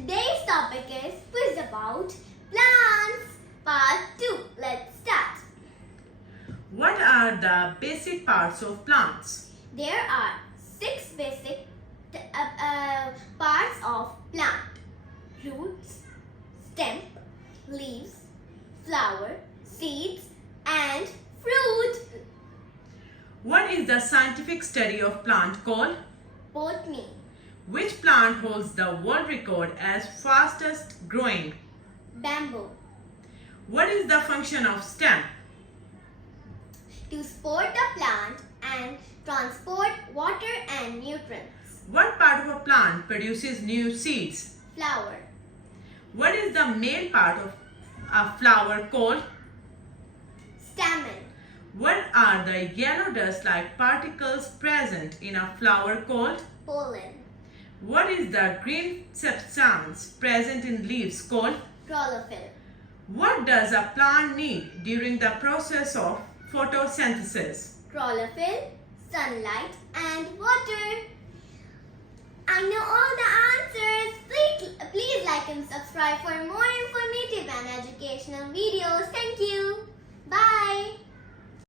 Today's topic is quiz about plants. Part 2. Let's start. What are the basic parts of plants? There are 6 basic parts of plant: roots, stem, leaves, flower, seeds, and fruit. What is the scientific study of plant called? Botany. Which plant holds the world record as fastest growing? Bamboo. What is the function of stem? To support the plant and transport water and nutrients. What part of a plant produces new seeds? Flower. What is the male part of a flower called? Stamen. What are the yellow dust-like particles present in a flower called? Pollen. What is the green substance present in leaves called? Chlorophyll. What does a plant need during the process of photosynthesis? Chlorophyll, sunlight, and water. I know all the answers. Please like and subscribe for more informative and educational videos.